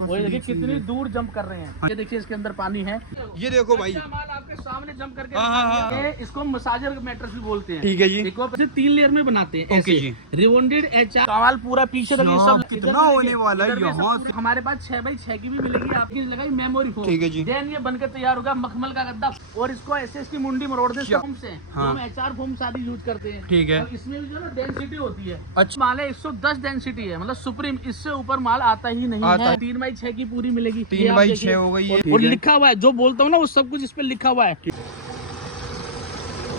वो देखिए कितनी दूर जंप कर रहे हैं। ये देखिए इसके अंदर पानी है। ये देखो भाई, अच्छा माल आपके सामने जंप करके हाँ। इसको मसाजर मैट्रेस भी बोलते हैं। ठीक है जी। देखो 3 लेयर में बनाते हैं। ओके जी। रिबॉन्डेड एचआर कमाल पूरा पीछे तक ये सब कितना होने वाला है यहाँ से। हमारे पास 6x6 की भी मिलेगी आपकी, लगाई मेमोरी फोम। ठीक है जी। देन ये बनकर तैयार होगा मखमल का गद्दा, और इसको ऐसे इसकी मुंडी मरोड़ दे फोम से। हाँ। हम एचआर फोम शादी यूज करते हैं। ठीक है। और इसमें भी जो ना डेंसिटी होती है। अच्छा। माल है 110 डेंसिटी है, मतलब सुप्रीम, इससे ऊपर माल आता ही नहीं है। 3x6 की पूरी मिलेगी। 3x6 हो गई है। और लिखा हुआ है, जो बोलता हूँ ना वो सब कुछ इस पे लिखा हुआ है।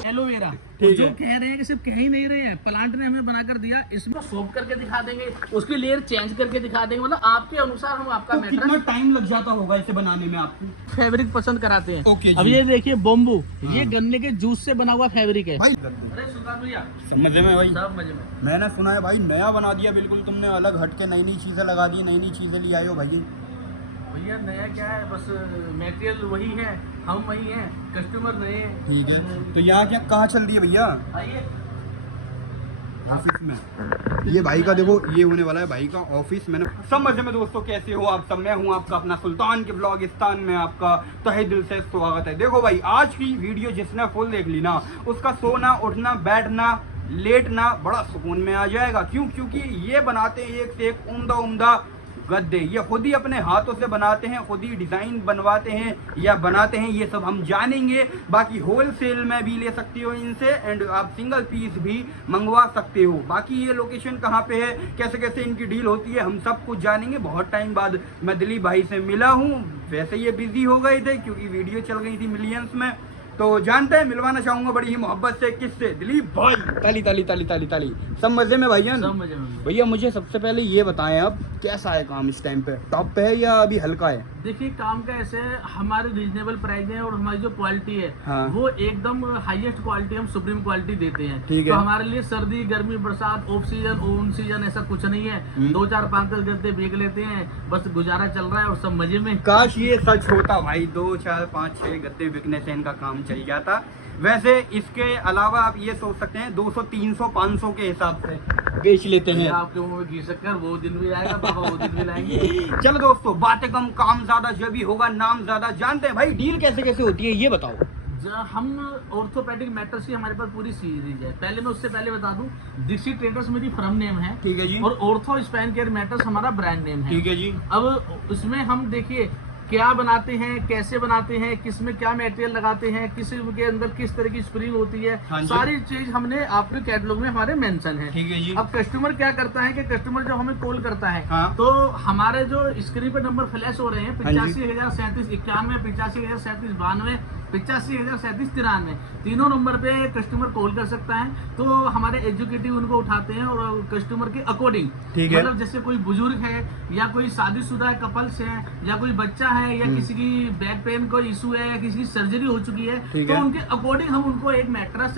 एलोवेरा जो कह रहे हैं कि सिर्फ कह ही नहीं रहे हैं, प्लांट ने हमें बनाकर दिया। इसमें सोप करके दिखा देंगे, उसकी लेयर चेंज करके दिखा देंगे, मतलब आपके अनुसार हम आपका तो कितना टाइम लग जाता होगा इसे बनाने में आपको? फैब्रिक पसंद कराते हैं। ओके जी। अब ये देखिए बम्बू, ये गन्ने के जूस से बना हुआ फैब्रिक है भाई। अरे सुल्तान भैया समझे में भाई, सब मजे में। मैंने सुना है भाई नया बना दिया बिल्कुल तुमने, अलग हटके नई नई चीजें लगा दी, नई नई चीजें ले आए हो भाई। भैया नया क्या है, बस मटेरियल वही है, हम वही हैं, कस्टमर नए हैं। ठीक है। तो यहाँ क्या कहाँ चल रही है भैया? आइए ऑफिस में। ये भाई का देखो, ये होने वाला है भाई का ऑफिस। मैंने सब मजे में दोस्तों, कैसे हो आप सब? मैं हूँ आपका अपना सुल्तान के ब्लॉगिस्तान में आपका तहे दिल से स्वागत है। देखो भाई, आज की वीडियो जिसने फुल देख ली ना, उसका सोना उठना बैठना लेटना बड़ा सुकून में आ जाएगा। क्यों? क्योंकि ये बनाते हैं एक से एक उम्दा उम्दा गद्दे। ये खुद ही अपने हाथों से बनाते हैं, खुद ही डिज़ाइन बनवाते हैं या बनाते हैं, ये सब हम जानेंगे। बाकी होलसेल में भी ले सकते हो इनसे, एंड आप सिंगल पीस भी मंगवा सकते हो। बाकी ये लोकेशन कहाँ पे है, कैसे कैसे इनकी डील होती है, हम सब कुछ जानेंगे। बहुत टाइम बाद मैं दिलीप भाई से मिला हूँ, वैसे ये बिजी हो गए थे क्योंकि वीडियो चल गई थी मिलियंस में। तो जानते हैं, मिलवाना चाहूंगा बड़ी ही मोहब्बत से। किससे? दिलीप भाई। ताली ताली ताली ताली ताली। सब मजे में भाईजान? सब मजे में। भैया मुझे सबसे पहले ये बताएं, अब कैसा है काम इस टाइम पे? टॉप पे है या अभी हल्का है? देखिए काम का ऐसे है, हमारे रीजनेबल प्राइस है और हमारी जो क्वालिटी है हाँ। वो एकदम हाईएस्ट क्वालिटी, हम सुप्रीम क्वालिटी देते हैं। ठीक है। तो हमारे लिए सर्दी गर्मी बरसात ऑफ सीजन ऑन सीजन ऐसा कुछ नहीं है। 2 4 5 10 गद्दे बेच लेते हैं, बस गुजारा चल रहा है और सब मजे में। काश ये सच होता भाई, 2 4 5 6 गद्दे बिकने से इनका काम चल जाता। वैसे इसके अलावा आप ये सोच सकते हैं 200 300 500 के हिसाब से बेच लेते हैं। आपके मुंह में घी शक्कर वो दिन भी आएगा बाबा, वो दिन भी लाएंगे। चलो दोस्तों, बातें कम काम ज्यादा, जब भी होगा नाम ज्यादा। जानते हैं भाई डील कैसे कैसे होती है, ये बताओ। हम ऑर्थोपेडिक मैट्रेस की हमारे पास पूरी सीरीज है। पहले मैं उससे पहले बता दूं, दीक्षित ट्रेडर्स मेरी फर्म नेम है। ठीक है जी। और ऑर्थो स्पाइन केयर मैट्रेस हमारा ब्रांड नेम है। ठीक है जी। अब उसमें हम देखिए क्या बनाते हैं, कैसे बनाते हैं, किस में क्या मटेरियल लगाते हैं, किस के अंदर किस तरह की स्प्रिंग होती है, हाँ सारी चीज हमने आपके कैटलॉग में हमारे मेंशन है। ठीक है जी। अब कस्टमर क्या करता है कि कस्टमर जब हमें कॉल करता है, हाँ। तो हमारे जो स्क्रीन पे नंबर फ्लैश हो रहे हैं 85,037 91, 85,037 92, 85,037 93, तीनों नंबर पे कस्टमर कॉल कर सकता है। तो हमारे एग्जीक्यूटिव उनको उठाते हैं और कस्टमर के अकॉर्डिंग, ठीक है। मतलब जैसे कोई बुजुर्ग है या कोई शादीशुदा कपल्स है या कोई बच्चा है या किसी की बैक पेन कोई इशू है या किसी की सर्जरी हो चुकी है, तो उनके अकॉर्डिंग हम उनको एक मैट्रेस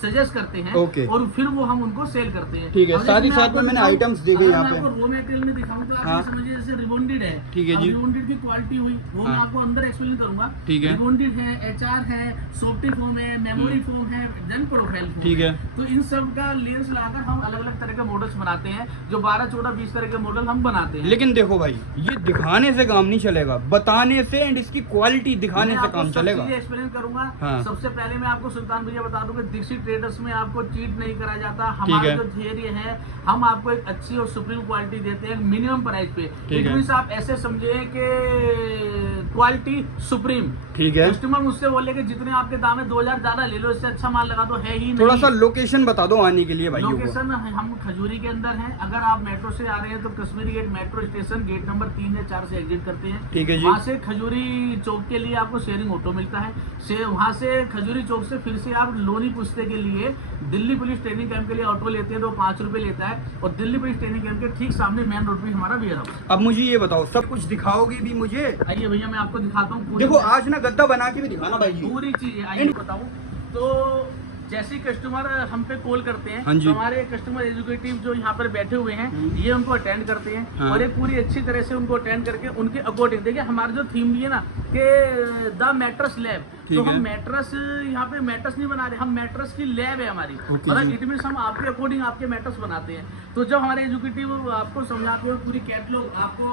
सजेस्ट करते हैं। ओके। और फिर वो हम उनको सेल करते हैं। ठीक है। साथ ही साथ में मैंने आइटम्स देखे यहाँ पे। रो मटेरियल में दिखाऊं तो आप हाँ। ये समझिए जैसे रिबॉन्डेड है। ठीक है जी। रिबॉन्डेड की क्वालिटी हुई वो मैं आपको अंदर एक्सप्लेन करूंगा। ठीक है। रिबॉन्डेड है, एचआर है, सॉफ्टी फोम है, मेमोरी फोम है, देन प्रोफाइल फोम। ठीक है। तो इन सब का लेयर्स लाकर हम अलग अलग तरह के मॉडल्स बनाते हैं, जो 12 14 20 तरह के मॉडल हम बनाते हैं। लेकिन देखो भाई, ये दिखाने से काम नहीं चलेगा, बताने से एंड इसकी क्वालिटी दिखाने से काम चलेगा। एक्सप्लेन करूंगा। हाँ। सबसे पहले मैं आपको सुल्तान भैया बता दूं कि दीक्षित ट्रेडर्स में आपको चीट नहीं करा जाता। ठीक हमारा है। जो थियरी है, हम आपको एक अच्छी और सुप्रीम क्वालिटी देते हैं मिनिमम प्राइस पे। ठीक है। मींस आप ऐसे समझिए कि क्वालिटी सुप्रीम। ठीक है। कस्टमर मुझसे बोले कि जितने आपके दाम है 2000 ज्यादा ले लो, इससे अच्छा माल लगा दो, है ही नहीं। थोड़ा सा लोकेशन बता दो आने के लिए भाई। लोकेशन हम खजूरी के अंदर हैं। अगर आप मेट्रो से आ रहे हैं तो Kashmere Gate metro station gate number 3 या 4 से एग्जिट करते हैं। ठीक है जी। वहाँ से खजूरी चौक के लिए आपको शेयरिंग ऑटो मिलता है। वहाँ से खजूरी चौक से फिर से आप लोनी पुश्ते के लिए दिल्ली पुलिस ट्रेनिंग कैंप के लिए ऑटो लेते हैं तो 5 रुपए लेता है। और दिल्ली पुलिस ट्रेनिंग कैंप के ठीक सामने मेन रोड पे हमारा बियर हाउस। अब मुझे ये बताओ, सब कुछ दिखाओगे भी मुझे? आइए भैया मैं आपको दिखाता हूँ। देखो आज ना गद्दा बना के भी दिखाना भाई जी। पूरी चीज आइए बताऊँ। तो जैसे कस्टमर हम पे कॉल करते हैं, हाँ जी। तो हमारे कस्टमर एग्जीक्यूटिव जो यहाँ पर बैठे हुए हैं, ये उनको अटेंड करते हैं। हाँ। और एक पूरी अच्छी तरह से उनको अटेंड करके उनके अकॉर्डिंग, देखिए हमारा जो थीम भी है ना कि द मैट्रेस लैब, तो है। हम मैट्रेस यहाँ पे मैट्रेस नहीं बना रहे, हम मैट्रेस की लैब है हमारी, ओके मतलब जी। इट मीन्स हम आपके अकॉर्डिंग आपके मैट्रेस बनाते हैं। तो जब हमारे एजुकेटिव आपको समझाते हैं, पूरी कैटलॉग आपको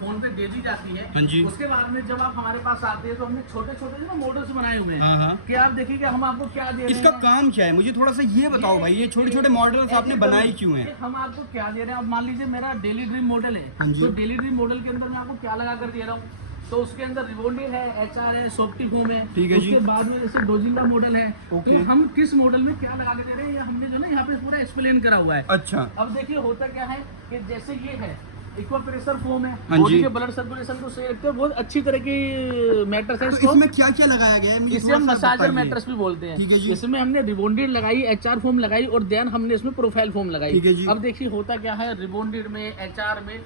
फोन पे दे दी जाती है, हाँ जी। उसके बाद में जब आप हमारे पास आते हैं तो हमने छोटे छोटे ना मॉडल्स बनाए हुए हाँ, हैं हाँ। कि आप देखिए कि हम आपको क्या दे रहे हैं। इसका काम क्या है, मुझे थोड़ा सा ये बताओ भाई, ये छोटे छोटे मॉडल्स आपने बनाए क्यों हैं? हम आपको क्या दे रहे हैं, अब मान लीजिए मेरा डेली ड्रीम मॉडल हाँ है, जी। तो डेली ड्रीम मॉडल के अंदर मैं आपको क्या लगा कर दे रहा हूँ, तो उसके अंदर रिबॉन्डेड है, एचआर है, सॉफ्टी फोम है, ठीक है जी। उसके बाद में जैसे डोजिंग का मॉडल है, ओके। तो हम किस मॉडल में क्या लगा के दे रहे हैं, ये हमने जो ना यहाँ पे पूरा एक्सप्लेन करा हुआ है। अच्छा। अब देखिए होता क्या है कि जैसे ये है इक्वा प्रेशर फोम है, हाँ बॉडी जी। के ब्लड सर्कुलेशन को सही रखते हैं, बहुत अच्छी तरह की मैट्रेस है तो इसको। इसमें क्या क्या लगाया गया है, मुझे इसे थोड़ा हम सा मसाजर बताइए। मैट्रेस भी बोलते हैं। ठीक है जी। इसमें हमने रिबॉन्डेड लगाई, एचआर फोम लगाई और देन हमने इसमें प्रोफाइल फोम लगाई। ठीक है जी। अब देखिए होता क्या है, रिबॉन्डेड में, एचआर में,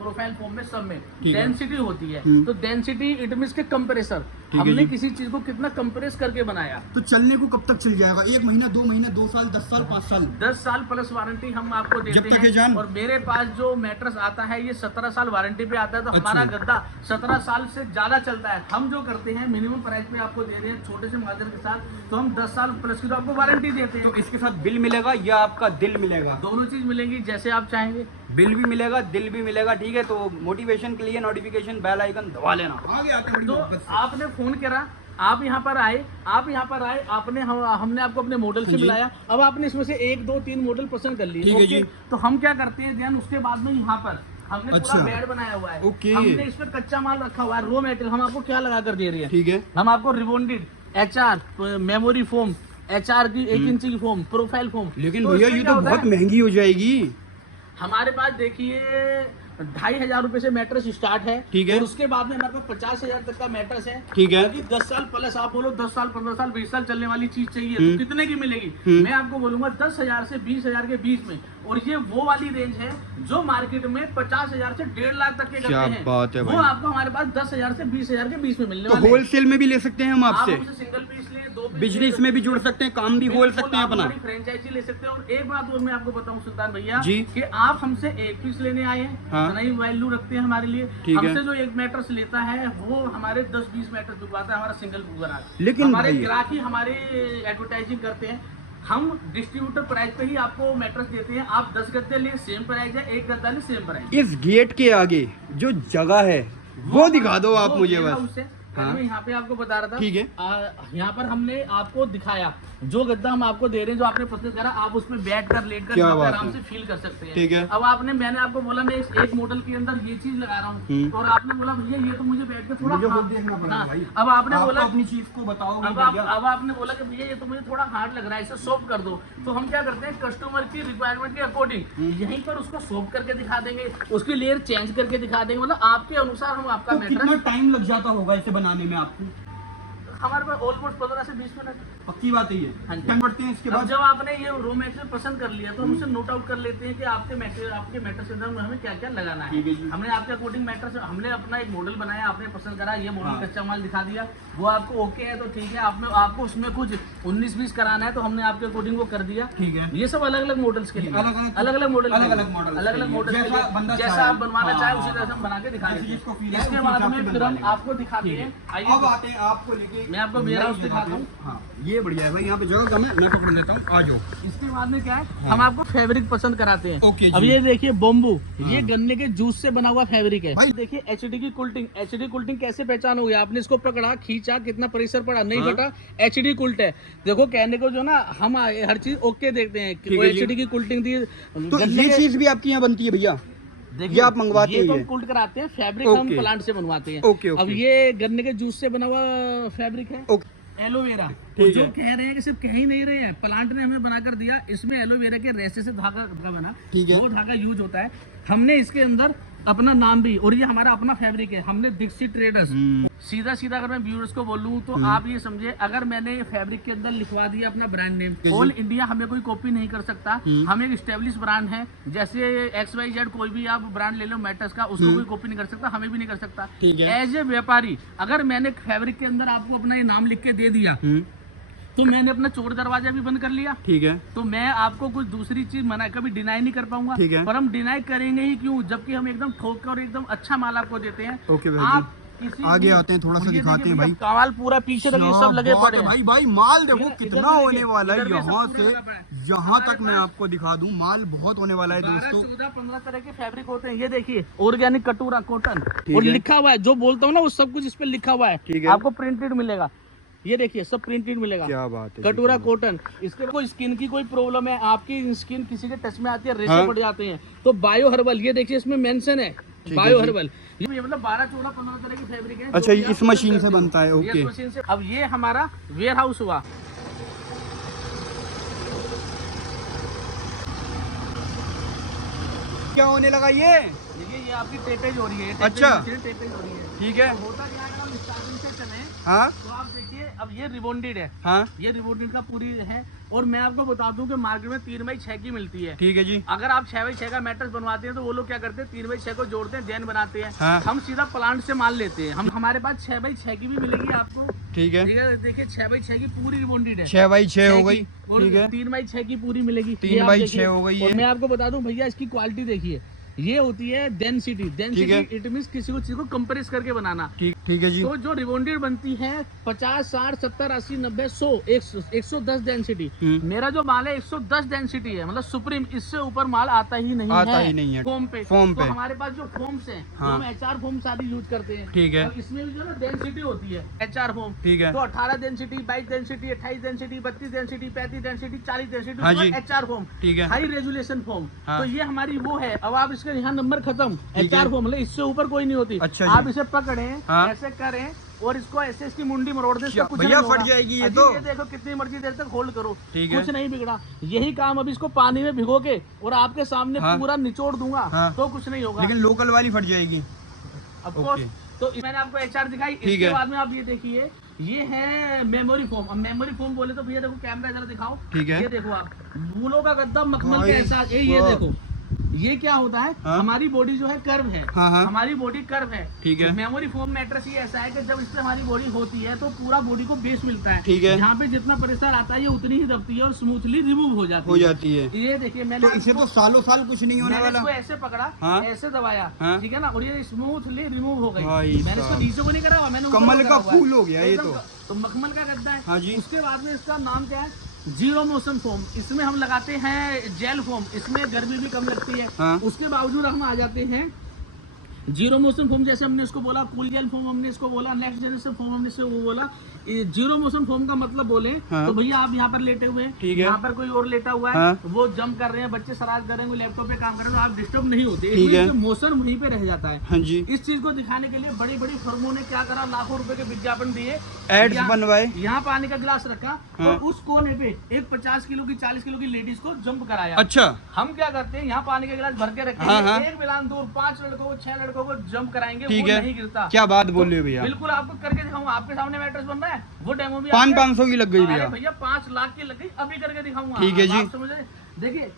प्रोफाइल फोम में, सब में ठीक है। डेंसिटी होती है। हम्म। तो डेंसिटी इट मींस के कंप्रेसर, ठीक है हमने जी। किसी चीज को कितना कंप्रेस करके बनाया। तो चलने को कब तक चल जाएगा, 1 महीना 2 महीना 2 साल 10 साल 5 साल? 10 साल प्लस वारंटी हम आपको जब देते तक है जान। हैं। और मेरे पास जो मैट्रेस आता है ये 17 साल वारंटी पे आता है, तो अच्छा। हमारा गद्दा 17 साल से ज्यादा चलता है। हम जो करते हैं मिनिमम प्राइस पे आपको दे रहे हैं छोटे से मार्जिन के साथ, तो हम 10 साल प्लस की तो आपको वारंटी देते हैं। तो इसके साथ बिल मिलेगा या आपका दिल मिलेगा? दोनों चीज मिलेंगी जैसे आप चाहेंगे। बिल भी मिलेगा, दिल भी मिलेगा, ठीक है। तो मोटिवेशन के लिए नोटिफिकेशन बेल आइकन दबा लेना। आगे आते हैं तो आपने फोन करा, आप यहाँ पर आए, आपने हमने आपको अपने मॉडल से हाँ जी। मिलाया। अब आपने इसमें से 1 2 3 मॉडल पसंद कर लिए, ठीक है ओके। जी। तो हम क्या करते हैं ध्यान, उसके बाद में यहाँ पर हमने अच्छा। पूरा बेड बनाया हुआ है, ओके। हमने इस पर कच्चा माल रखा हुआ है, रॉ मटेरियल हम आपको क्या लगा कर दे रहे हैं। ठीक है। हम आपको rebonded, HR, memory foam, HR की 1 इंच की फोम, प्रोफाइल फोम। लेकिन तो भैया इसमें ये क्या तो होता है? बहुत महंगी हो जाएगी। हमारे पास देखिए 2,500 रुपए से मैट्रेस स्टार्ट है, ठीक है। और उसके बाद में हमारे पास 50,000 तक का मैट्रेस है। ठीक है। यदि 10 साल प्लस आप बोलो, 10 साल 15 साल 20 साल चलने वाली चीज चाहिए हम्म। तो कितने की मिलेगी? मैं आपको बोलूंगा 10,000 से 20,000 के बीच में। और ये वो वाली रेंज है जो मार्केट में 50,000 से 1.5 लाख तक के क्या करते हैं। बात है वो भाई। आपको हमारे पास 10,000 से 20,000 के बीच में मिलने तो वाले हैं। होलसेल में भी ले सकते हैं हम आप आपसे, हमसे सिंगल पीस लें, 2 पीस बिजनेस में भी जुड़ सकते हैं, काम भी खोल सकते हैं अपना। फ्रेंचाइजी ले सकते हैं। और एक बात और मैं आपको बताऊं सुल्तान भैया जी। कि आप हमसे 1 पीस लेने आए हैं, हाँ। इतना ही वैल्यू रखते हैं हमारे लिए। ठीक है। हमसे जो 1 मैट्रेस लेता है वो हमारे 10-20 मैट्रेस दुकाता है, हमारा सिंगल बुक। लेकिन हमारे भाई- ग्राहक ही हमारे एडवर्टाइजिंग करते हैं। हम डिस्ट्रीब्यूटर प्राइस पे ही आपको मैट्रेस देते हैं। आप 10 गद्दे लिए सेम प्राइस है, 1 गद्दा लिए सेम प्राइस। इस गेट के आगे जो जगह है वो दिखा दो आप मुझे वो बस। उससे हाँ। मैं यहाँ पे आपको बता रहा था। ठीक है। यहाँ पर हमने आपको दिखाया जो गद्दा हम आपको दे रहे हैं, जो आपने पसंद करा, आप उसमें बैठ कर लेट कर क्या यहाँ पे बात आराम है। से फील कर सकते हैं। ठीक है। अब मैंने आपको बोला मैं एक मॉडल के अंदर ये चीज लगा रहा हूँ, और आपने बोला भैया ये तो मुझे बैठ के थोड़ा मुझे खुद हाँ, देखना पड़ेगा हाँ। भाई। अब आपने आप बोला तो अपनी चीज को बताओ अब आपने बोला कि भैया ये तो मुझे थोड़ा हार्ड लग रहा है, इसे सॉफ्ट कर दो। तो हम क्या करते हैं, कस्टमर की रिक्वायरमेंट के अकॉर्डिंग यहीं पर उसको सॉफ्ट करके दिखा देंगे, उसकी लेयर चेंज करके दिखा देंगे, मतलब आपके अनुसार हम आपका तो कितना मैट्रेस। टाइम लग जाता होगा इसे बनाने में आपको? हमारे पास ऑलमोस्ट 15 से 20 मिनट। पक्की बात है ये। हाँ जी। टाइम बढ़ते हैं इसके अब बाद। जब आपने ये रॉ मटेरियल पसंद कर लिया तो हम उसे नोट आउट कर लेते हैं कि आपके मैट्रेस के अंदर हमें क्या क्या लगाना है। ठीक है जी। हमने आपके अकॉर्डिंग मैट्रेस, हमने अपना एक मॉडल बनाया, आपने पसंद करा, ये मॉडल हाँ। कच्चा माल दिखा दिया, वो आपको ओके है तो ठीक है। आपको उसमें कुछ 19-20 कराना है तो हमने आपके अकॉर्डिंग वो कर दिया। ठीक है। ये सब अलग अलग मॉडल्स के लिए, अलग-अलग- अलग-अलग मॉडल अलग-अलग मॉडल अलग-अलग मॉडल जैसा बंदा जैसा चाहे। आप बनवाना हाँ, चाहे हाँ, उसी तरह से हम बना के दिखा जैसे देते जिसको feel हैं। है, इसके उसी बाद हिसाब में से फिर बनवा हम लेंगे। आपको दिखाते ठीक है। हैं। अब आइए आते हैं आपको लेके। मैं आपको वेयर हाउस दिखाता हूँ। हाँ, ये बढ़िया है भाई, यहाँ पे जगह कम है, मैं पकड़ लेता हूँ, आ जाओ। इसके बाद में क्या है, हम आपको फैब्रिक पसंद कराते हैं। ओके जी। अब ये देखिए बम्बू, हाँ। ये गन्ने के जूस से बना हुआ फैब्रिक है भाई- देखिए एचडी की कुल्टिंग। एचडी कुल्टिंग कैसे पहचान होगी, आपने इसको पकड़ा, खींचा, कितना प्रेशर पड़ा, नहीं हाँ। फटा, एचडी कुल्ट है। देखो कहने को जो ना हम हर चीज ओके देखते हैं कि ठीक वो है जी। एचडी की कुल्टिंग थी। तो गन्ने ये के- चीज भी आपके यहाँ बनती है भैया? देखिए, ये आप मंगवाते ये तो हैं? हम कुल्ट कराते हैं, फैब्रिक हम ओके। प्लांट से बनवाते हैं। Okay, okay. अब ये गन्ने के जूस से बना हुआ फैब्रिक है, ओके। एलोवेरा। ठीक जो है। कह रहे हैं कि सिर्फ कह ही नहीं रहे हैं, प्लांट ने हमें बनाकर दिया। इसमें एलोवेरा के रेसे से धागा बना, ठीक है। वो धागा यूज होता है। हमने इसके अंदर अपना नाम भी, और ये हमारा अपना फैब्रिक है, हमने दीक्षित ट्रेडर्स। सीधा सीधा अगर मैं व्यूअर्स को बोलूं तो आप ये समझे, अगर मैंने फैब्रिक के अंदर लिखवा दिया अपना ब्रांड नेम, जी। ऑल इंडिया हमें कोई कॉपी नहीं कर सकता। हम एक स्टेब्लिश ब्रांड है, जैसे XYZ कोई भी आप ब्रांड ले लो मैट्रेस का, उसको कोई कॉपी नहीं कर सकता, हमें भी नहीं कर सकता। ठीक है। एज ए व्यापारी अगर मैंने फैब्रिक के अंदर आपको अपना ये नाम लिख के दे दिया तो मैंने अपना चोर दरवाजा भी बंद कर लिया। ठीक है। तो मैं आपको कुछ दूसरी चीज मना कभी डिनाई नहीं कर पाऊंगा। ठीक है। पर हम डिनाई करेंगे ही क्यों, जबकि हम एकदम ठोक कर एकदम अच्छा माल आपको देते हैं। ओके भाई आप किसी आगे भी- आते हैं, थोड़ा सा ये दिखाते देखिए हैं भाई। कमाल पूरा पीछे देखिए सब लगे बात पड़े है हैं। भाई। भाई माल देखो इधर- कितना इधर होने देखिए, वाला है, इधर भी सब यहाँ पूरा से लगा पड़ा है। यहाँ तक हमारे मैं पास आपको दिखा दूं, माल बहुत होने वाला है 12, दोस्तों। 14, 15 तरह के फैब्रिक होते हैं। ये देखिए ऑर्गेनिक कटोरा कॉटन ठीक और है। लिखा हुआ है, जो बोलता हूँ ना वो सब कुछ इस पे लिखा हुआ है। ठीक है। आपको प्रिंटेड मिलेगा, ये देखिए सब प्रिंटेड मिलेगा। क्या बात है, कटोरा कॉटन। इसके कोई स्किन की कोई प्रॉब्लम है, आपकी स्किन किसी के टच में आती है, रेशे हाँ। पड़ जाते हैं, तो बायो हर्बल, ये देखिए इसमें मेंशन है है बायो जी। हर्बल। ये मतलब 12, 14, 15 तरह की फैब्रिक है। अच्छा, जो ये कि इस आप मशीन करते से हो। बनता है, ये ओके। इस मशीन से। अब ये हमारा वेयर हाउस हुआ। क्या होने लगा ये? देखिए ये आपकी टेपेज हो रही है। अच्छा। टेपेज हो रही है। ठीक है। होता क्या है, अगर हम स्टार्टिंग से चलें हाँ तो आप देखिए, अब ये रिबॉन्डेड है, हाँ ये रिबॉन्डेड का पूरी है। और मैं आपको बता दूं कि मार्केट में 3x6 की मिलती है। ठीक है जी। अगर आप 6x6 का मैट्रेस बनवाते हैं तो वो लोग क्या करते हैं, 3x6 को जोड़ते हैं, देन बनाते हैं। हाँ। हम सीधा प्लांट से माल लेते हैं। हम हमारे पास 6x6 की भी मिलेगी आपको। ठीक है। ठीक है, देखिए 6x6 की पूरी रिबॉन्डेड है। 6x6 हो गई। और ठीक है। 3x6 की पूरी मिलेगी। 3x6 हो गई और ये। मैं आपको बता दूं भैया, इसकी क्वालिटी देखिए, ये होती है डेंसिटी। डेंसिटी इट मींस किसी को चीज को कंप्रेस करके बनाना। ठीक है जी। तो जो रिबॉन्डेड बनती है 50, 60, 70, 80, 90, 100, 110 डेंसिटी। मेरा जो माल है 110 डेंसिटी है, मतलब सुप्रीम। इससे ऊपर माल आता ही नहीं है फोम पे। फोम तो पे। हमारे पास जो फोम्स हैं, हाँ। जो हम HR फोम सारी यूज करते हैं। ठीक है। और इसमें भी जो ना डेंसिटी होती है HR फोम। ठीक है। तो 18 density, 22 density, 28 density, 32 density, 35 density, 40 density, हाँ जी। HR foam. ठीक है। High resolution foam. हाँ। तो ये हमारी वो है। अब आप इसके यहाँ नंबर खत्म, ठीक है। HR फोम, मतलब इससे ऊपर कोई नहीं होती। अच्छा जी। आप इसे पकड़ें, हाँ। ऐसे करें और इसको ऐसे इसकी मुंडी मरोड़ दें, इसका क्या- कुछ भैया नहीं फट होगा। जाएगी ये अजी, तो। ये देखो कितनी मर्जी देर तक होल्ड करो, ठीक है। कुछ नहीं बिगड़ा। यही काम अब इसको पानी में भिगो के और आपके सामने हाँ। पूरा निचोड़ दूंगा, हाँ। तो कुछ नहीं होगा। लेकिन लोकल वाली फट जाएगी। Of course। ओके। तो मैंने आपको HR दिखाई। ठीक इसके है। बाद में आप ये देखिए, ये है मेमोरी फोम। अब मेमोरी फोम बोले तो भैया देखो, कैमरा जरा दिखाओ। ठीक है। ये देखो आप, फूलों का गद्दा, मखमल भाई के एहसास। ये वाह। देखो, ये क्या होता है, हाँ। हमारी बॉडी जो है कर्व है। हाँ, हाँ। हमारी बॉडी कर्व है। ठीक है। मेमोरी फोम मैट्रेस ये ऐसा है कि जब इस पे हमारी बॉडी होती है तो पूरा बॉडी को बेस मिलता है। ठीक है। यहाँ पे जितना प्रेशर आता है ये उतनी ही दबती है और स्मूथली रिमूव हो जाती है। ये देखिए मैंने तो इसे तो सालों साल कुछ नहीं होने मैंने वाला। इसको ऐसे पकड़ा, हाँ। ऐसे दबाया, हाँ। ठीक है ना, और ये स्मूथली रिमूव हो गई। भाई मैंने इसको साहब। नीचे को नहीं करा हुआ, मैंने ऊपर कमल को का करा हुआ है। फूल हो गया ये एकदम तो। तो मखमल का गद्दा है। हाँ जी। उसके बाद में इसका नाम क्या है, जीरो मोशन फोम। इसमें हम लगाते हैं जेल फोम, इसमें गर्मी भी कम लगती है। हाँ। उसके बावजूद हम आ जाते हैं जीरो मोशन फोम, जैसे हमने इसको बोला, कूल जेल फोम हमने इसको बोला, नेक्स्ट जनरेशन फोम हमने इसको वो बोला। जीरो मोशन फोम का मतलब बोले हाँ। तो भैया आप यहाँ पर लेटे हुए हैं, ठीक है। यहाँ पर कोई और लेटा हुआ है, हाँ। वो जंप कर रहे हैं, बच्चे शरारत कर रहे हैं, लैपटॉप पे काम कर रहे हैं, तो आप डिस्टर्ब नहीं होते। ठीक है। मोशन वहीं पे रह जाता है। हाँ जी। इस चीज को दिखाने के लिए बड़ी बड़ी फर्मों ने क्या करा, लाखों रुपए के विज्ञापन दिए, एड्स बनवाए। यहाँ पानी का गिलास रखा हाँ। और उस कोने पे एक 50 किलो की, 40 किलो की लेडीज को जंप कराया। अच्छा। हम क्या करते हैं, यहाँ पानी का गिलास भर के रखेंगे, हाँ, हाँ। एक बिलान दूर 5 लड़कों को, 6 लड़कों को जंप कराएंगे, ठीक वो है। नहीं गिरता। क्या बात बोल रहे हो भैया। बिल्कुल आपको करके दिखाऊंगा, आपके सामने मैट्रेस बन रहा है, वो डेमो भी 500 की लग गई अरे भैया। भैया 5 लाख की लग गई, अभी करके दिखाऊंगा। ठीक है जी। आप समझे। देखिए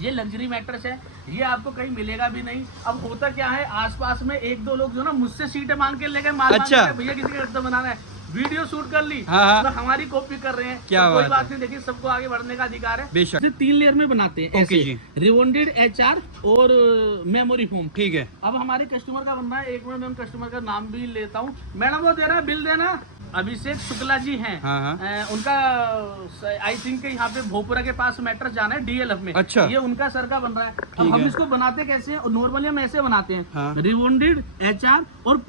ये लग्जरी मैट्रेस है, ये आपको कहीं मिलेगा भी नहीं। अब होता क्या है, आसपास में 1-2 लोग जो ना मुझसे सीटें मांग के ले गए, माल मांग अच्छा। के, भैया किसी का गद्दा बनाना है, वीडियो शूट कर ली, हाँ, हाँ। तो हमारी कॉपी कर रहे हैं। क्या तो कोई बात बात है। नहीं, देखिए सबको आगे बढ़ने का अधिकार है। बेशक। इसे 3 लेयर में बनाते हैं ओके जी। रिबॉन्डेड, HR और मेमोरी फोम। ठीक है। अब हमारे कस्टमर का बनना है, एक मिनट में कस्टमर का नाम भी लेता हूँ। मैडम वो दे रहा है, बिल देना। अभिषेक शुक्ला जी हैं। हाँ, हाँ। उनका आई थिंक यहाँ पे भोपुरा के पास मैट्रेस जाना है DLF में। अच्छा। ये उनका सर का बन रहा है। अब ठीक हम है। इसको बनाते कैसे हैं, नॉर्मली हम ऐसे बनाते हैं, हाँ। रिबॉन्डेड, HR और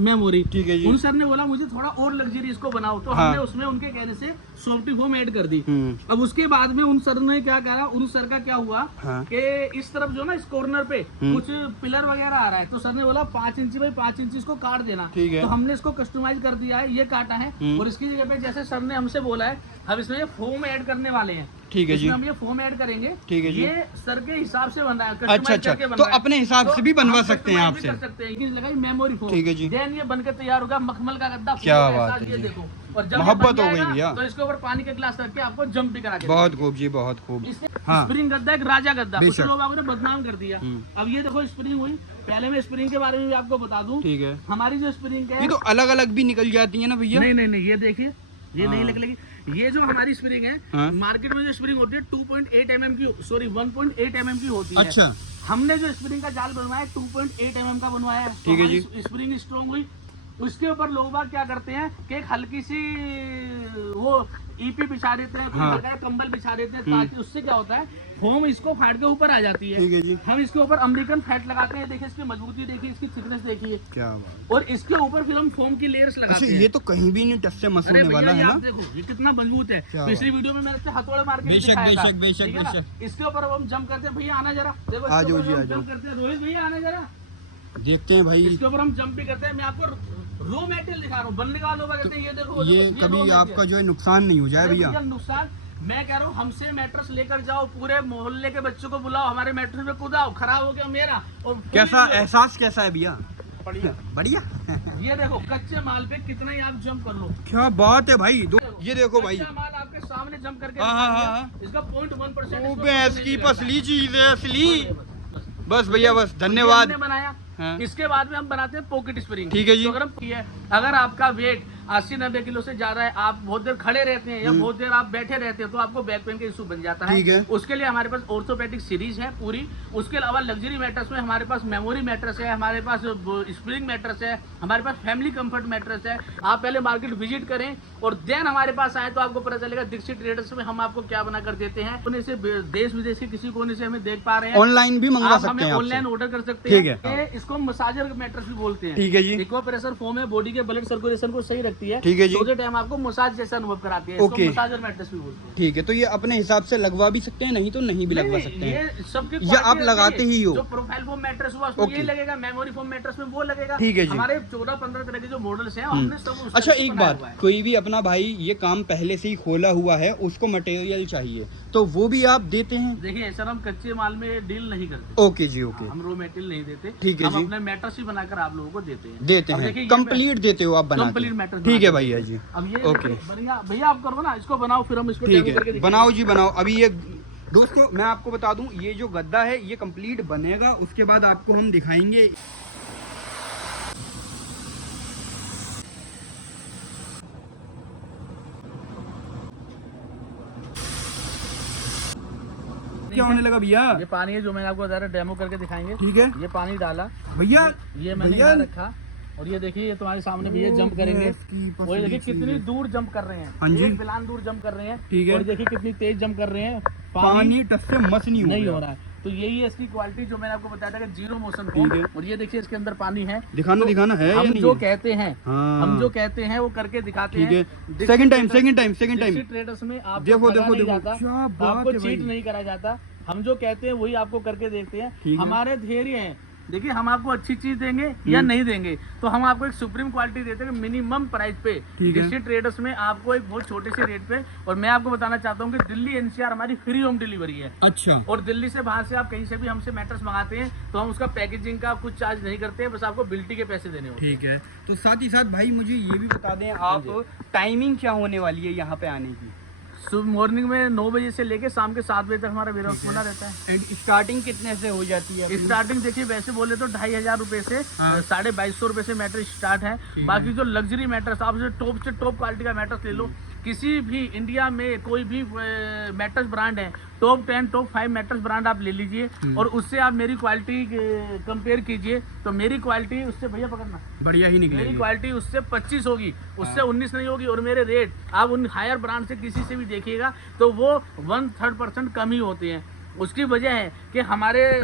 मेमोरी। ठीक है जी। उन सर ने बोला मुझे थोड़ा और लग्जरी इसको बनाओ, तो हाँ। हमने उसमें उनके कहने से सॉफ्टी फोम ऐड कर दी। हम्म। अब उसके बाद में उन सर ने क्या करा, उन सर का क्या हुआ हाँ। कि इस तरफ जो ना इस कॉर्नर पे कुछ पिलर वगैरह आ रहा है, तो सर ने बोला 5 इंची बाई 5 इंची इसको काट देना। ठीक है। तो हमने इसको कस्टमाइज कर दिया है, ये काटा है। और इसकी जगह पे जैसे सर ने हमसे बोला है, हम इसमें ये फोम ऐड करने वाले हैं। ठीक है जी। इसमें हम ये फोम ऐड करेंगे। ठीक है जी। ये सर के हिसाब से बन रहा है, अच्छा, कस्टमाइज अच्छा। करके बन तो रहा है। अपने हिसाब से भी बनवा हम सकते हैं customize भी आपसे। कर सकते हैं। ये लगाई मेमोरी फोम। ठीक है जी। देन ये बनकर तैयार होगा, मखमल का गद्दा। क्या फूलों का बात एहसास, है ये जी। देखो। और जब ये मोहब्बत बन हो गई जाएगा, भैया। तो इसके ऊपर पानी का गिलास रख के आपको जंप भी करा के बहुत खूब जी, बहुत खूब। इसने हाँ। स्प्रिंग गद्दा, एक राजा गद्दा, कुछ बेशक। लोग आपने बदनाम कर दिया। अब ये देखो स्प्रिंग हुई। पहले मैं स्प्रिंग के बारे में भी आपको बता दूं। ठीक है। हमारी जो स्प्रिंग है, ये तो अलग अलग भी निकल जाती है ना भैया। नहीं नहीं नहीं, ये देखिए, ये हाँ। नहीं निकलेगी। ये जो हमारी स्प्रिंग है, हाँ। मार्केट में जो स्प्रिंग होती है 2.8 mm की, सॉरी 1.8 mm की होती है। अच्छा। हमने जो स्प्रिंग का जाल बनवाया 2.8 mm का बनवाया है। ठीक है जी। स्प्रिंग स्ट्रॉन्ग हुई, उसके ऊपर लोग बाग क्या करते हैं कि एक हल्की सी वो ईपी बिछा देते हैं, हाँ। कंबल बिछा देते हैं, ताकि उससे क्या होता है फोम इसको फाड़ के ऊपर आ जाती है। ठीक है जी। हम इसके ऊपर अमेरिकन फैट लगाते हैं, देखिए इसकी मजबूती देखिए, इसकी थिकनेस देखिए, क्या बात। और इसके ऊपर फिर हम फोम की लेयर्स लगाते अच्छा, हैं। ये तो कहीं भी नहीं टच से मस अरे होने वाला भैया, है ये आप ना। देखो ये कितना मजबूत है। क्या पिछली वीडियो में मैंने इससे हथौड़े मार के भी बेशक, दिखाया था। बेशक, बेशक, ठीक है ना? बेशक। इसके ऊपर अब हम जंप करते हैं, भैया आना जरा, देखो आ इसके जाओ ऊपर जी, हम आ जाओ। जंप करते हैं, रोहित भैया आना जरा, देखते हैं भाई। इसके ऊपर हम जंप भी करते हैं। मैं आपको रो मटेरियल दिखा रहा हूँ, बनने वालों का कहते हैं ये देखो, ये देखो, कभी raw आपका जो है नुकसान नहीं हो जाए अरे भैया। भैया नुकसान, मैं कह रहा हूँ हमसे मैट्रेस लेकर जाओ, पूरे मोहल्ले के बच्चों को बुलाओ, हमारे मैट्रेस पे कूदाओ, खराब हो गया मेरा और कैसा एहसास कैसा है भैया? बढ़िया। बढ़िया। ये देखो कच्चे माल पे कितना ही आप जंप कर लो। क्या बात है भाई। ये देखो भाई, कच्चा माल आपके सामने जंप करके हाँ, दिखा हाँ, दिया। हाँ। इसका 0.1% भैंस की असली चीज है, असली। बस भैया, बस हमने धन्यवाद। बनाया। हाँ। इसके बाद में हम बनाते हैं पॉकेट स्प्रिंग। ठीक है जी। तो अगर आपका वेट 80-90 किलो से ज्यादा है, आप बहुत देर खड़े रहते हैं या बहुत देर आप बैठे रहते हैं, तो आपको बैक पेन का इशू बन जाता है। ठीक है। उसके लिए हमारे पास ऑर्थोपेडिक सीरीज है पूरी। उसके अलावा लग्जरी मैट्रेस में हमारे पास मेमोरी मैट्रेस है, हमारे पास स्प्रिंग मैट्रेस है, हमारे पास फैमिली कंफर्ट मैट्रेस है। आप पहले मार्केट विजिट करें और देन हमारे पास आए तो आपको पता चलेगा दीक्षित ट्रेडर्स में हम आपको क्या बना कर देते हैं। कोने से देश विदेश के किसी कोने से हमें देख पा रहे हैं, ऑनलाइन भी मंगवा आप सकते हमें हैं ऑनलाइन आपसे। ऑर्डर कर सकते ठीक हैं। ये इसको मसाजर मैट्रेस भी बोलते हैं। ठीक है जी। इक्वा प्रेशर फोम है, बॉडी के ब्लड सर्कुलेशन को सही रखती है। ठीक है जी। सोते टाइम आपको मसाज जैसा अनुभव कराती है। इसको ओके। मसाजर मैट्रेस भी बोलते हैं। ठीक है, तो ये अपने हिसाब से लगवा भी सकते हैं, नहीं तो नहीं भी लगवा सकते हैं। ये सबके ये आप quality लगाते रहती है। ही हो। जो प्रोफाइल फोम मैट्रेस हुआ उसमें ओके। ये लगेगा, मेमोरी फोम मैट्रेस में वो लगेगा। ठीक है जी। हमारे 14-15 तरह के जो मॉडल्स हैं हमने सब उस अच्छा, तरह से एक बनाया बात, हुआ है। कोई भी अपना भाई ये काम पहले से ही खोला हुआ है, उसको मटेरियल चाहिए, तो वो भी आप देते हैं? देखिए सर, हम कच्चे माल में डील नहीं करते। ओके जी, ओके। हम रो मटेरियल नहीं देते। ठीक है हम जी। अपने मैट्रेस ही बनाकर आप लोगों को देते हैं। देते अब हैं, देखिए, ये कंप्लीट देते हो आप बना के? कंप्लीट मैट्रेस ठीक है बना के भैया देते जी। हैं। अब ये ओके। बढ़िया भैया, आप करो ना, इसको बनाओ, फिर हम इसको ठीक demo करके है, दिखाएंगे। बनाओ जी, बनाओ। अभी ये दोस्तों मैं आपको बता दूं, ये जो गद्दा है ये कंप्लीट बनेगा, उसके बाद आपको हम दिखाएंगे। क्या होने लगा भैया? ये पानी है जो मैंने आपको बता रहा, डेमो करके दिखाएंगे। ठीक है ये पानी डाला भैया। ये मैंने भैया, यहाँ रखा, और ये देखिए ये तुम्हारे सामने भैया जंप करेंगे। और ये देखिए कितनी दूर जंप कर रहे हैं। हाँ जी। एक बिलान दूर जंप कर रहे हैं। ठीक है। और देखिए कितनी तेज जंप कर रहे हैं। पानी टच से मस नहीं नहीं हो हो रहा है। तो यही है इसकी क्वालिटी जो मैंने आपको बताया था कि जीरो मोशन ठीक है। और ये देखिए इसके अंदर पानी है। दिखाना, तो दिखाना है या हम नहीं जो है? कहते हैं, हाँ। हम जो कहते हैं वो करके दिखाते ठीक हैं। है। सेकंड टाइम ट्रेडर्स में आपको देखो, ठगा देखो, नहीं देखो। जाता, क्या बात आपको है चीट भाई। नहीं करा जाता। हम जो कहते हैं वही आपको करके देखते हैं। ठीक है। हमारे धैर्य हैं। देखिए हम आपको अच्छी चीज देंगे या नहीं देंगे, तो हम आपको एक सुप्रीम क्वालिटी देते हैं मिनिमम प्राइस पे। ठीक है। डिस्ट्रिक्ट ट्रेडर्स में आपको एक बहुत छोटे से रेट पे। और मैं आपको बताना चाहता हूँ कि दिल्ली एनसीआर हमारी फ्री होम डिलीवरी है। अच्छा। और दिल्ली से बाहर से आप कहीं से भी हमसे मैट्रेस मंगाते हैं तो हम उसका पैकेजिंग का कुछ चार्ज नहीं करते हैं, बस आपको बिल्टी के पैसे देने होते हैं। ठीक है, तो साथ ही साथ भाई मुझे ये भी बता दें आप, टाइमिंग क्या होने वाली है यहाँ पे आने की? सुबह मॉर्निंग में 9 बजे से लेके शाम के 7 बजे तक हमारा वेयरहाउस खुला रहता है। एंड स्टार्टिंग कितने से हो जाती है? स्टार्टिंग देखिए वैसे बोले तो 2,500 रुपए से हाँ। 2,250 रुपए से मैट्रेस स्टार्ट है। बाकी जो लग्जरी मैट्रेस आप से टॉप क्वालिटी का मैट्रेस ले लो, किसी भी इंडिया में कोई भी मैट्रेस ब्रांड है, टॉप 10 टॉप 5 मैट्रेस ब्रांड आप ले लीजिए और उससे आप मेरी क्वालिटी कंपेयर कीजिए, तो मेरी क्वालिटी उससे, भैया पकड़ना, बढ़िया ही मेरी निकलेगी। क्वालिटी उससे 25 होगी, उससे 19 नहीं होगी। और मेरे रेट आप उन हायर ब्रांड से किसी से भी देखिएगा तो वो 1/3% कम ही होते हैं। उसकी वजह है कि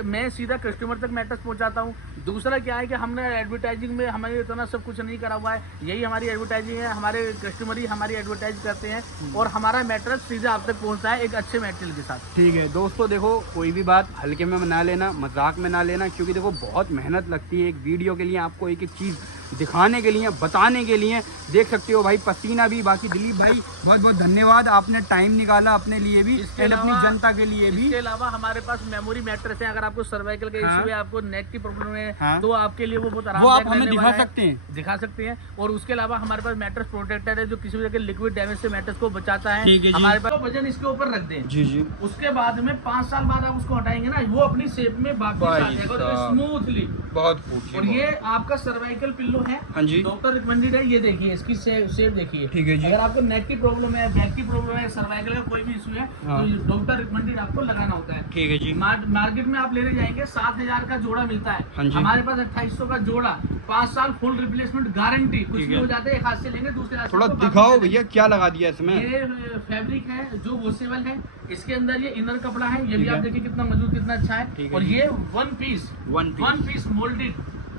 मैं सीधा कस्टमर तक मैट्रेस पहुंचाता हूं। दूसरा क्या है कि हमने एडवर्टाइजिंग में हमारे इतना सब कुछ नहीं करा हुआ है, यही हमारी एडवर्टाइजिंग है। हमारे कस्टमर ही हमारी एडवर्टाइज करते हैं और हमारा मैट्रेस सीधा आप तक पहुंचता है एक अच्छे मटेरियल के साथ। ठीक है दोस्तों, देखो कोई भी बात हल्के में ना लेना, मजाक में ना लेना, क्योंकि देखो बहुत मेहनत लगती है एक वीडियो के लिए, आपको एक एक चीज़ दिखाने के लिए, बताने के लिए। देख सकते हो भाई पसीना भी। बाकी दिलीप भाई बहुत बहुत धन्यवाद, आपने टाइम निकाला अपने लिए भी एंड अपनी जनता के लिए भी। इसके अलावा हमारे पास मेमोरी मैट्रेस है। अगर आपको सर्वाइकल का हाँ। इशू है, आपको नेक की प्रॉब्लम है, हाँ। तो आपके लिए वो बहुत वो आरामदायक आप हमें रहने दिखा वाला है। सकते हैं। और उसके अलावा हमारे पास मैट्रेस प्रोटेक्टर है जो किसी भी जगह लिक्विड डैमेज से मैट्रेस को बचाता है। ठीक है जी। हमारे पास वजन इसके ऊपर रख दें, जी जी। उसके बाद में 5 साल बाद आप उसको हटाएंगे ना, वो अपनी शेप में वापस आ जाएगा स्मूथली। बहुत पूछिए। और ये आपका सर्वाइकल पिल्लो पिल्लो है, हाँ जी। डॉक्टर रिकमेंडेड है। ये देखिए इसकी शेप देखिए। ठीक है जी। अगर आपको नेक की प्रॉब्लम है, बैक की प्रॉब्लम है, सर्वाइकल का कोई भी इशू है, हाँ। तो डॉक्टर रिकमेंडेड आपको लगाना होता है। ठीक है जी। मार्केट में आप लेने जाएंगे 7,000 का जोड़ा मिलता है। हाँ जी। हमारे पास 2800 का जोड़ा, 5 साल फुल रिप्लेसमेंट गारंटी। कुछ ठीक भी है। हो जाता है, एक हाथ से लेंगे दूसरे हाथ से थोड़ा तो दिखाओ वापस भैया क्या लगा दिया इसमें। ये फैब्रिक है जो वॉशेबल है। इसके अंदर ये इनर कपड़ा है, ये भी ठीक है। आप देखिए कितना मजबूत, कितना अच्छा ठीक है। है और जी। ये वन पीस मोल्डेड,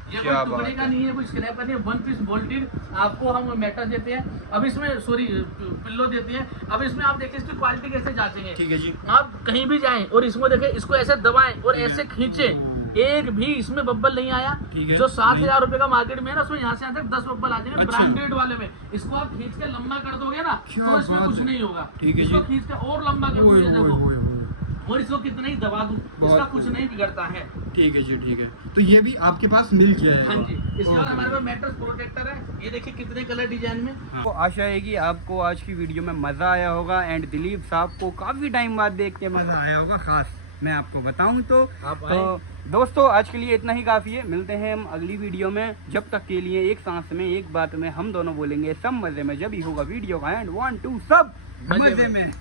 ये क्या कोई टुकड़े बात का है। नहीं है, कोई स्क्रैप का नहीं है, वन पीस मोल्डेड आपको हम मैट्रेस देते हैं। अब इसमें पिल्लो देते हैं। अब इसमें आप देखिए इसकी क्वालिटी कैसे जांचेंगे। ठीक है जी। आप कहीं भी जाएं और इसमें देखें, इसको ऐसे दबाएं और ठीक है। ऐसे खींचें, एक भी इसमें बब्बल नहीं आया। ठीक है। जो 7,000 रुपए का मार्केट में है ना, उसमें यहाँ से यहाँ तक 10 बब्बल आ जाएंगे। अच्छा। ब्रांडेड वाले में इसको आप खींच के लंबा कर दोगे ना, क्या तो इसमें बात कुछ है। नहीं होगा। ठीक है इसको जी। खींच के और लंबा कर ओए, दोगे ओए, देखो, ओए, ओए। और इसको कितना ही दबा दूं, इसका कुछ नहीं बिगड़ता है। ठीक है जी, ठीक है। तो ये भी आपके पास मिल गया है। हाँ जी। इसके बाद हमारे पास मैट्रेस प्रोटेक्टर है। ये देखिए कितने कलर डिजाइन में। तो आशा है कि आपको आज की वीडियो में मज़ा आया होगा एंड दिलीप साहब को काफ़ी टाइम बाद देख के मज़ा आया होगा, खास मैं आपको बताऊं तो। आप तो दोस्तों आज के लिए इतना ही काफ़ी है। मिलते हैं हम अगली वीडियो में। जब तक के लिए एक सांस में एक बात में हम दोनों बोलेंगे सब मज़े में, जब ही होगा वीडियो का एंड 1 2 सब मज़े में।